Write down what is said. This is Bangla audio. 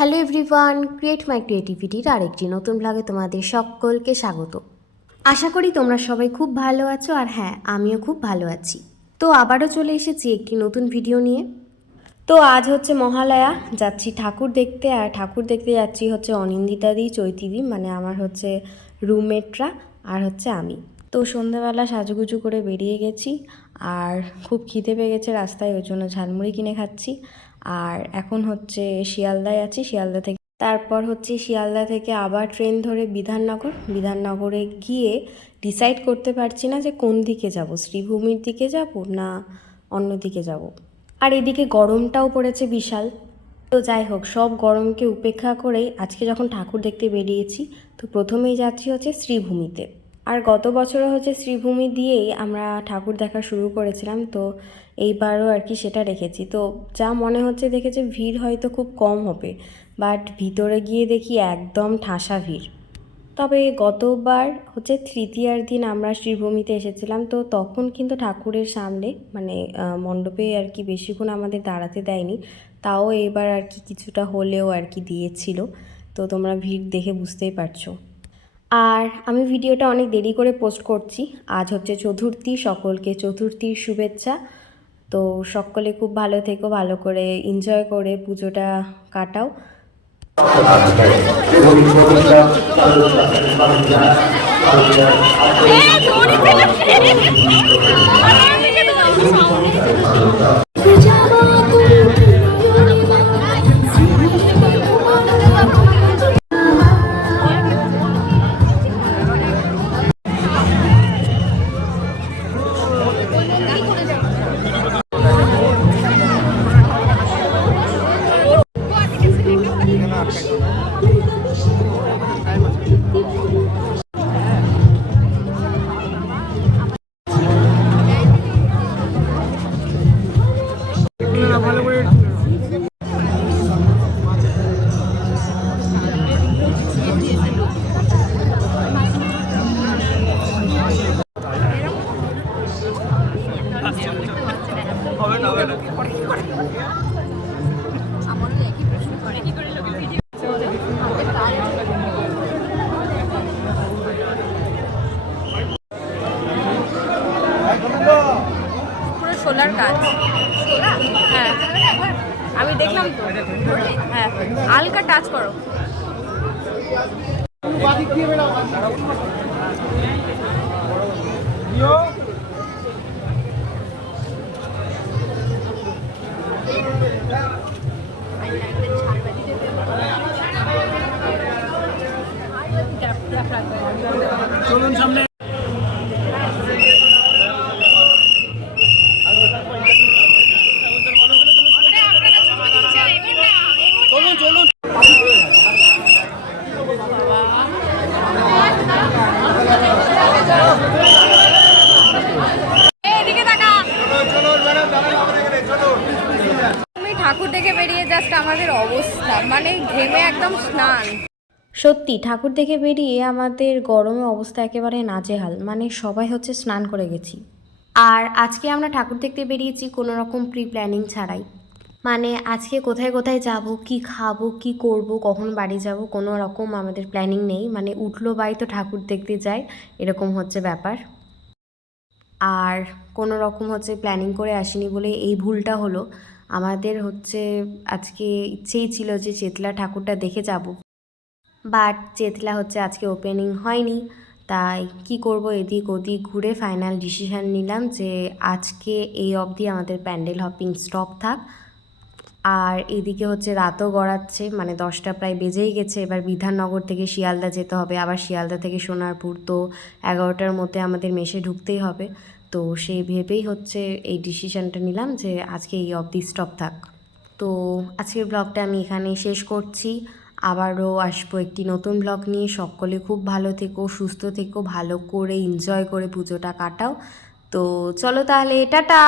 হ্যালো এভরিওয়ান ক্রিয়েট মাই ক্রিয়েটিভিটির আরেকটি নতুন ব্লগে তোমাদের সকলকে স্বাগত। আশা করি তোমরা সবাই খুব ভালো আছো আর হ্যাঁ আমিও খুব ভালো আছি। তো আবারও চলে এসেছি একটি নতুন ভিডিও নিয়ে। তো আজ হচ্ছে মহালয়া, যাচ্ছি ঠাকুর দেখতে আর ঠাকুর দেখতে যাচ্ছি হচ্ছে অনিন্দিতাদি চৈতিদি মানে আমার হচ্ছে রুমমেটরা আর হচ্ছে আমি। তো সন্ধ্যাবেলা সাজুগুজু করে বেরিয়ে গেছি আর খুব খিদে পেয়ে গেছে রাস্তায়, ওই জন্য ঝালমুড়ি কিনে খাচ্ছি। আর এখন হচ্ছে শিয়ালদায় আছি, শিয়ালদা থেকে তারপর হচ্ছে শিয়ালদা থেকে আবার ট্রেন ধরে বিধাননগর। বিধাননগরে গিয়ে ডিসাইড করতে পারছি না যে কোন দিকে যাব। শ্রীভূমির দিকে যাব না অন্য দিকে যাব? আর এদিকে গরমটাও পড়েছে বিশাল। তো যাই হোক, সব গরমকে উপেক্ষা করেই আজকে যখন ঠাকুর দেখতে বেরিয়েছি, তো প্রথমেই যাচ্ছি হচ্ছে শ্রীভূমিতে। আর গত বছরও হচ্ছে শ্রীভূমি দিয়েই আমরা ঠাকুর দেখা শুরু করেছিলাম, তো এইবারও আর কি সেটা রেখেছি। তো যা মনে হচ্ছে দেখেছে ভিড় হয়তো খুব কম হবে বাট ভিতরে গিয়ে দেখি একদম ঠাসা ভিড়। তবে গতবার হচ্ছে তৃতীয়ার দিন আমরা শ্রীভূমিতে এসেছিলাম, তো তখন কিন্তু ঠাকুরের সামনে মানে মণ্ডপে আর কি বেশিক্ষণ আমাদের দাঁড়াতে দেয়নি, তাও এবার আর কি কিছুটা হলেও আর কি দিয়েছিল, তো তোমরা ভিড় দেখে বুঝতেই পারছ। আর আমি ভিডিওটা অনেক দেরি করে পোস্ট করছি। আজ হচ্ছে চতুর্থী, সকলকে চতুর্থীর শুভেচ্ছা। তো সকলে খুব ভালো থেকো, ভালো করে এনজয় করে পুজোটা কাটাও। সোলার কাজ। হ্যাঁ। আমি দেখলাম তো। হ্যাঁ। হালকা টাচ করো। এদিকে তাকা। তুমি ঠাকুর দেখে বেরিয়ে জাস্ট আমাদের অবস্থা মানে ঘেমে একদম স্নান। সত্যি ঠাকুর দেখে বেরিয়ে আমাদের গরমে অবস্থা একেবারে নাজেহাল মানে সবাই হচ্ছে স্নান করে গেছি। আর আজকে আমরা ঠাকুর দেখতে বেরিয়েছি কোনো রকম প্রি প্ল্যানিং ছাড়াই। মানে আজকে কোথায় কোথায় যাব, কি খাব, কি করব, কখন বাড়ি যাব, কোনো রকম আমাদের প্ল্যানিং নেই। মানে উঠল বাই তো ঠাকুর দেখতে যাই, এরকম হচ্ছে ব্যাপার। আর কোনো রকম হচ্ছে প্ল্যানিং করে আসিনি বলে এই ভুলটা হলো। আমাদের হচ্ছে আজকে ইচ্ছেই ছিল যে চেতলা ঠাকুরটা দেখে যাব। বাট চেতলা হচ্ছে আজকে ওপেনিং হয়নি। তাই কি করব এদিক ওদিক ঘুরে ফাইনাল ডিসিশান নিলাম যে আজকে এই অবধি আমাদের প্যান্ডেল হপিং স্টপ থাক। আর এদিকে হচ্ছে রাতও গড়াচ্ছে মানে দশটা প্রায় বেজেই গেছে। এবার বিধাননগর থেকে শিয়ালদা যেতে হবে, আবার শিয়ালদা থেকে সোনারপুর তো এগারোটার মধ্যে আমাদের মেশে ঢুকতেই হবে। তো সেই ভেবেই হচ্ছে এই ডিসিশনটা নিলাম যে আজকে এই অবধি স্টপ থাক। তো আজকের ব্লগটা আমি এখানেই শেষ করছি। আবারও আসব একটি নতুন ব্লগ নিয়ে। সকলে খুব ভালো থেকো, সুস্থ থেকো, ভালো করে এনজয় করে পুজোটা কাটাও। তো চলো তাহলে, টাটা!